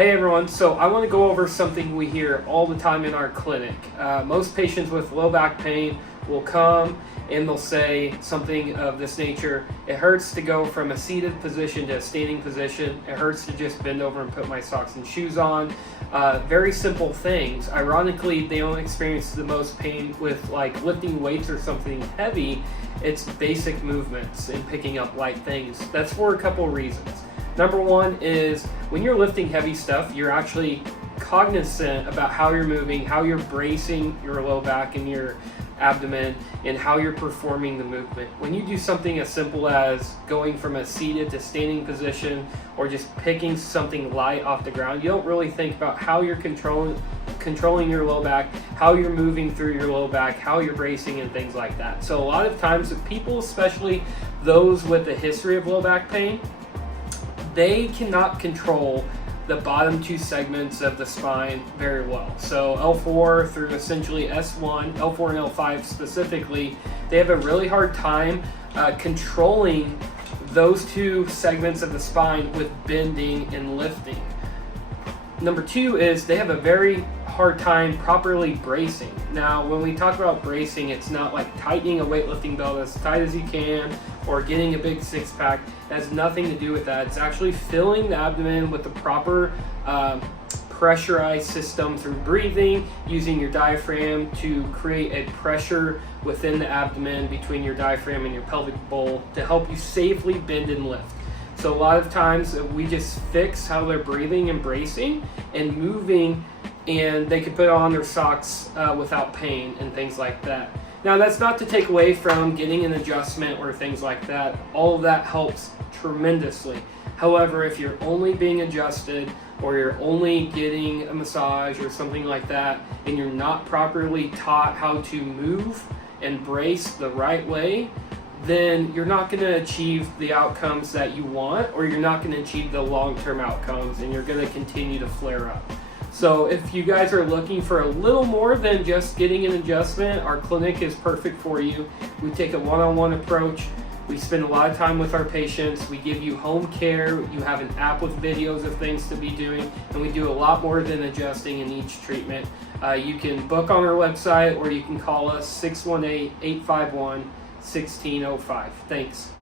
Hey everyone, so I want to go over something we hear all the time in our clinic. Most patients with low back pain will come and they'll say something of this nature: it hurts to go from a seated position to a standing position, it hurts to just bend over and put my socks and shoes on. Very simple things. Ironically, they don't experience the most pain with like lifting weights or something heavy. It's basic movements and picking up light things. That's for a couple reasons. Number one is when you're lifting heavy stuff, you're actually cognizant about how you're moving, how you're bracing your low back and your abdomen, and how you're performing the movement. When you do something as simple as going from a seated to standing position or just picking something light off the ground, you don't really think about how you're controlling your low back, how you're moving through your low back, how you're bracing and things like that. So a lot of times people, especially those with a history of low back pain, they cannot control the bottom two segments of the spine very well. So L4 through essentially S1, L4 and L5 specifically, they have a really hard time controlling those two segments of the spine with bending and lifting. Number two is they have a very hard time properly bracing. Now, when we talk about bracing, it's not like tightening a weightlifting belt as tight as you can or getting a big six pack. It has nothing to do with that. It's actually filling the abdomen with the proper pressurized system through breathing, using your diaphragm to create a pressure within the abdomen between your diaphragm and your pelvic bowl to help you safely bend and lift. So a lot of times we just fix how they're breathing and bracing and moving, and they could put on their socks without pain and things like that. Now, that's not to take away from getting an adjustment or things like that. All of that helps tremendously. However, if you're only being adjusted or you're only getting a massage or something like that, and you're not properly taught how to move and brace the right way, then you're not going to achieve the outcomes that you want, or you're not going to achieve the long-term outcomes, and you're going to continue to flare up. So if you guys are looking for a little more than just getting an adjustment, our clinic is perfect for you. We take a one-on-one approach. We spend a lot of time with our patients. We give you home care. You have an app with videos of things to be doing, and we do a lot more than adjusting in each treatment. You can book on our website, or you can call us 618-851-1605. Thanks.